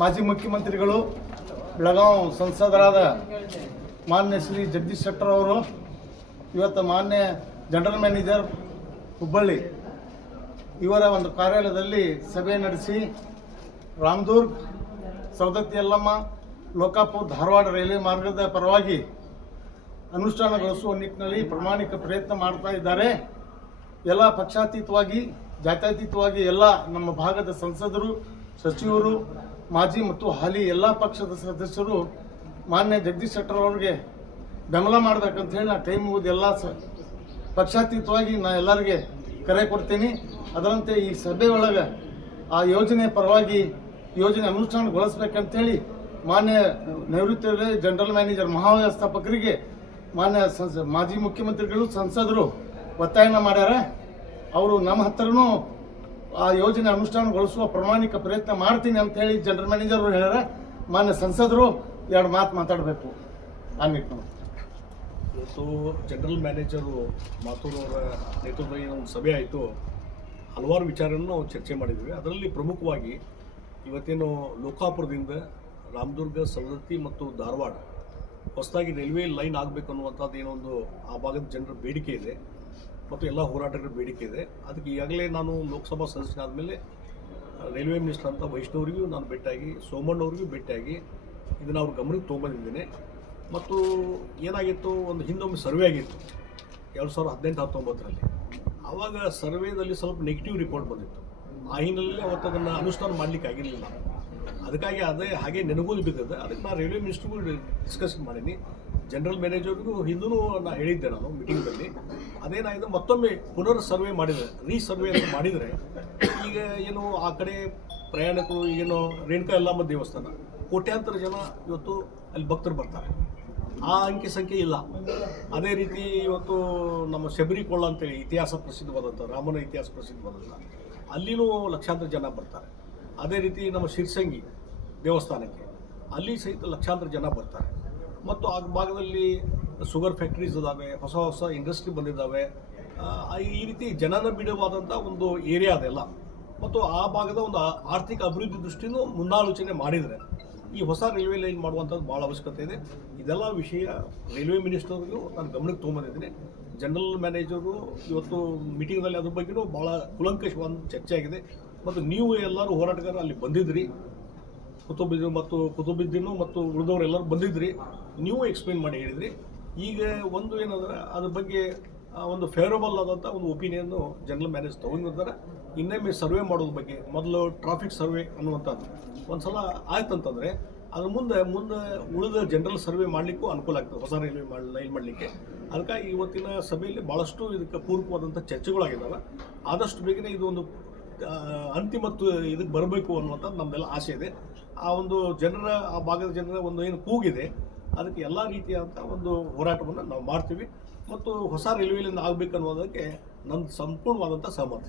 ಮಾಜಿ ಮುಖ್ಯಮಂತ್ರಿಗಳು ಬೆಳಗಾವಿ ಸಂಸದರಾದ ಮಾನ್ಯ ಶ್ರೀ ಜಗದೀಶ್ ಶೆಟ್ಟರ್ ಅವರು ಇವತ್ತು ಮಾನ್ಯ ಜನರಲ್ ಮ್ಯಾನೇಜರ್ ಹುಬ್ಬಳ್ಳಿ ಇವರ ಒಂದು ಕಾರ್ಯಾಲಯದಲ್ಲಿ ಸಭೆ ನಡೆಸಿ ರಾಮದುರ್ಗ್ ಸವದತ್ತಿ ಯಲ್ಲಮ್ಮ ಲೋಕಾಪುರ ಧಾರವಾಡ ರೈಲ್ವೆ ಮಾರ್ಗದ ಪರವಾಗಿ ಅನುಷ್ಠಾನಗೊಳಿಸುವ ನಿಟ್ಟಿನಲ್ಲಿ ಪ್ರಾಮಾಣಿಕ ಪ್ರಯತ್ನ ಮಾಡ್ತಾ ಇದ್ದಾರೆ. ಎಲ್ಲ ಪಕ್ಷಾತೀತವಾಗಿ ಜಾತ್ಯತೀತವಾಗಿ ಎಲ್ಲ ನಮ್ಮ ಭಾಗದ ಸಂಸದರು, ಸಚಿವರು, ಮಾಜಿ ಮತ್ತು ಹಾಲಿ ಎಲ್ಲ ಪಕ್ಷದ ಸದಸ್ಯರು ಮಾನ್ಯ ಜಗದೀಶ್ ಶೆಟ್ಟರ್ ಅವರಿಗೆ ಬೆಂಬಲ ಮಾಡಬೇಕಂತ ಹೇಳಿ ನಾ ಟೈಮ್ ಮುಗಿದು ಎಲ್ಲ ಪಕ್ಷಾತೀತವಾಗಿ ನಾ ಎಲ್ಲರಿಗೆ ಕರೆ ಕೊಡ್ತೀನಿ. ಅದರಂತೆ ಈ ಸಭೆ ಒಳಗೆ ಆ ಯೋಜನೆ ಪರವಾಗಿ ಯೋಜನೆ ಅನುಷ್ಠಾನಗೊಳಿಸ್ಬೇಕಂತೇಳಿ ಮಾನ್ಯ ನಿವೃತ್ತ ಜನರಲ್ ಮ್ಯಾನೇಜರ್ ಮಹಾವ್ಯವಸ್ಥಾಪಕರಿಗೆ ಮಾನ್ಯ ಮಾಜಿ ಮುಖ್ಯಮಂತ್ರಿಗಳು ಸಂಸದರು ಒತ್ತಾಯನ ಮಾಡ್ಯಾರ. ಅವರು ನಮ್ಮ ಹತ್ರನೂ ಆ ಯೋಜನೆ ಅನುಷ್ಠಾನಗೊಳಿಸುವ ಪ್ರಾಮಾಣಿಕ ಪ್ರಯತ್ನ ಮಾಡ್ತೀನಿ ಅಂತ ಹೇಳಿ ಜನರಲ್ ಮ್ಯಾನೇಜರ್ ಅವರು ಹೇಳ್ಯಾರ. ಮಾನ್ಯ ಸಂಸದರು ಎರಡು ಮಾತಾಡಬೇಕು ಆ ನಿಟ್ಟಿನಲ್ಲಿ. ಇವತ್ತು ಜನರಲ್ ಮ್ಯಾನೇಜರು ಮಾತೂರವರ ನೇತೃತ್ವದಲ್ಲಿ ಒಂದು ಸಭೆ ಆಯಿತು. ಹಲವಾರು ವಿಚಾರವನ್ನು ನಾವು ಚರ್ಚೆ ಮಾಡಿದ್ವಿ. ಅದರಲ್ಲಿ ಪ್ರಮುಖವಾಗಿ ಇವತ್ತೇನು ಲೋಕಾಪುರದಿಂದ ರಾಮದುರ್ಗ, ಸವದತ್ತಿ ಮತ್ತು ಧಾರವಾಡ ಹೊಸದಾಗಿ ರೈಲ್ವೆ ಲೈನ್ ಆಗಬೇಕು ಅನ್ನುವಂಥದ್ದು ಏನೊಂದು ಆ ಭಾಗದ ಜನರ ಬೇಡಿಕೆ ಇದೆ ಮತ್ತು ಎಲ್ಲ ಹೋರಾಟಗಾರರ ಬೇಡಿಕೆ ಇದೆ. ಅದಕ್ಕೆ ಈಗಾಗಲೇ ನಾನು ಲೋಕಸಭಾ ಸದಸ್ಯನಾದ ಮೇಲೆ ರೈಲ್ವೆ ಮಿನಿಸ್ಟರ್ ಅಂತ ವೈಷ್ಣವರಿಗೂ ನಾನು ಭೇಟಿಯಾಗಿ, ಸೋಮಣ್ಣವ್ರಿಗೂ ಭೇಟಿಯಾಗಿ ಇದನ್ನು ಅವ್ರ ಗಮನಕ್ಕೆ ತೊಗೊಂಬಂದಿದ್ದೇನೆ. ಮತ್ತು ಏನಾಗಿತ್ತು, ಒಂದು ಹಿಂದೊಮ್ಮೆ ಸರ್ವೆ ಆಗಿತ್ತು 2018-19ರಲ್ಲಿ. ಆವಾಗ ಸರ್ವೇದಲ್ಲಿ ಸ್ವಲ್ಪ ನೆಗೆಟಿವ್ ರಿಪೋರ್ಟ್ ಬಂದಿತ್ತು. ಆ ಹಿನ್ನೆಲೆಯಲ್ಲಿ ಅವತ್ತು ಅದನ್ನು ಅನುಷ್ಠಾನ ಮಾಡಲಿಕ್ಕೆ ಆಗಿರಲಿಲ್ಲ. ಅದಕ್ಕಾಗಿ ಅದೇ ಹಾಗೆ ನೆನಗುದು ಬಿದ್ದಿದೆ. ಅದಕ್ಕೆ ನಾನು ರೈಲ್ವೆ ಮಿನಿಸ್ಟ್ರಿಗೂ ಡಿಸ್ಕಷನ್ ಮಾಡೀನಿ. ಜನರಲ್ ಮ್ಯಾನೇಜರ್ಗೂ ಹಿಂದೂ ನಾನು ಹೇಳಿದ್ದೆ ನಾನು ಮೀಟಿಂಗಲ್ಲಿ. ಅದೇನಾಗಿದೆ, ಮತ್ತೊಮ್ಮೆ ಪುನರ್ ಸರ್ವೆ ಮಾಡಿದರೆ, ರೀಸರ್ವೆ ಅಂತ ಮಾಡಿದರೆ ಈಗ ಏನು ಆ ಕಡೆ ಪ್ರಯಾಣಿಕರು ಏನು ರೇಣುಕಾ ಯಲ್ಲಮ್ಮ ದೇವಸ್ಥಾನ ಕೋಟ್ಯಾಂತರ ಜನ ಇವತ್ತು ಅಲ್ಲಿ ಭಕ್ತರು ಬರ್ತಾರೆ. ಆ ಅಂಕಿ ಸಂಖ್ಯೆ ಇಲ್ಲ. ಅದೇ ರೀತಿ ಇವತ್ತು ನಮ್ಮ ಶಬರಿಕೊಳ್ಳ ಅಂತೇಳಿ ಇತಿಹಾಸ ಪ್ರಸಿದ್ಧವಾದಂಥ, ರಾಮನ ಇತಿಹಾಸ ಪ್ರಸಿದ್ಧವಾದಂಥ, ಅಲ್ಲಿನೂ ಲಕ್ಷಾಂತರ ಜನ ಬರ್ತಾರೆ. ಅದೇ ರೀತಿ ನಮ್ಮ ಶಿರ್ಸಂಗಿ ದೇವಸ್ಥಾನಕ್ಕೆ ಅಲ್ಲಿ ಸಹಿತ ಲಕ್ಷಾಂತರ ಜನ ಬರ್ತಾರೆ. ಮತ್ತು ಆ ಭಾಗದಲ್ಲಿ ಶುಗರ್ ಫ್ಯಾಕ್ಟ್ರೀಸ್ ಇದ್ದಾವೆ, ಹೊಸ ಹೊಸ ಇಂಡಸ್ಟ್ರಿ ಬಂದಿದ್ದಾವೆ. ಈ ರೀತಿ ಜನನ ಬಿಡುವಾದಂಥ ಒಂದು ಏರಿಯಾ ಅದೆಲ್ಲ. ಮತ್ತು ಆ ಭಾಗದ ಒಂದು ಆರ್ಥಿಕ ಅಭಿವೃದ್ಧಿ ದೃಷ್ಟಿನೂ ಮುನ್ನಾಲೋಚನೆ ಮಾಡಿದರೆ ಈ ಹೊಸ ರೈಲ್ವೆ ಲೈನ್ ಮಾಡುವಂಥದ್ದು ಭಾಳ ಅವಶ್ಯಕತೆ ಇದೆ. ಇದೆಲ್ಲ ವಿಷಯ ರೈಲ್ವೆ ಮಿನಿಸ್ಟರ್ಗೂ ನಾನು ಗಮನಕ್ಕೆ ತೊಗೊಂಬಂದಿದ್ದೀನಿ. ಜನರಲ್ ಮ್ಯಾನೇಜರು ಇವತ್ತು ಮೀಟಿಂಗ್ನಲ್ಲಿ ಅದ್ರ ಬಗ್ಗೆಯೂ ಭಾಳ ಕೂಲಂಕಷವಾದ ಚರ್ಚೆ ಆಗಿದೆ. ಮತ್ತು ನೀವು ಎಲ್ಲರೂ ಹೋರಾಟಗಾರರು ಅಲ್ಲಿ ಬಂದಿದ್ರಿ, ಕುತುಬುದ್ದೀನು ಮತ್ತು ಉಳಿದವರೆಲ್ಲರೂ ಬಂದಿದ್ರಿ. ನೀವು ಎಕ್ಸ್ಪ್ಲೇನ್ ಮಾಡಿ ಹೇಳಿದ್ರಿ. ಈಗ ಒಂದು ಏನಂದ್ರೆ ಅದ್ರ ಬಗ್ಗೆ ಒಂದು ಫೇವರಬಲ್ ಆದಂಥ ಒಂದು ಒಪಿನಿಯನ್ನು ಜನರಲ್ ಮ್ಯಾನೇಜ್ ತೊಗೊಂಡಿದ್ದಾರೆ. ಇನ್ನೊಮ್ಮೆ ಸರ್ವೆ ಮಾಡೋದ್ರ ಬಗ್ಗೆ, ಮೊದಲು ಟ್ರಾಫಿಕ್ ಸರ್ವೆ ಅನ್ನುವಂಥದ್ದು ಒಂದು ಸಲ ಆಯ್ತಂತಂದರೆ ಅದ್ರ ಮುಂದೆ ಉಳಿದ ಜನರಲ್ ಸರ್ವೆ ಮಾಡಲಿಕ್ಕೂ ಅನುಕೂಲ ಆಗ್ತದೆ, ಹೊಸ ರೈಲ್ವೆ ಲೈನ್ ಮಾಡಲಿಕ್ಕೆ. ಅದಕ್ಕಾಗಿ ಇವತ್ತಿನ ಸಭೆಯಲ್ಲಿ ಭಾಳಷ್ಟು ಇದಕ್ಕೆ ಪೂರಕವಾದಂಥ ಚರ್ಚೆಗಳಾಗಿದ್ದಾವೆ. ಆದಷ್ಟು ಬೇಗನೆ ಇದು ಒಂದು ಅಂತಿಮತ್ತು ಇದಕ್ಕೆ ಬರಬೇಕು ಅನ್ನುವಂಥದ್ದು ನಮ್ಮೆಲ್ಲ ಆಸೆ ಇದೆ. ಆ ಒಂದು ಜನರ, ಆ ಭಾಗದ ಜನರ ಒಂದು ಏನು ಕೂಗಿದೆ, ಅದಕ್ಕೆ ಎಲ್ಲ ರೀತಿಯಾದಂಥ ಒಂದು ಹೋರಾಟವನ್ನು ನಾವು ಮಾಡ್ತೀವಿ. ಮತ್ತು ಹೊಸ ರೈಲ್ವೆ ಲೈನ್ ಆಗಬೇಕನ್ನೋದಕ್ಕೆ ನನ್ನ ಸಂಪೂರ್ಣವಾದಂಥ ಸಹಮತ.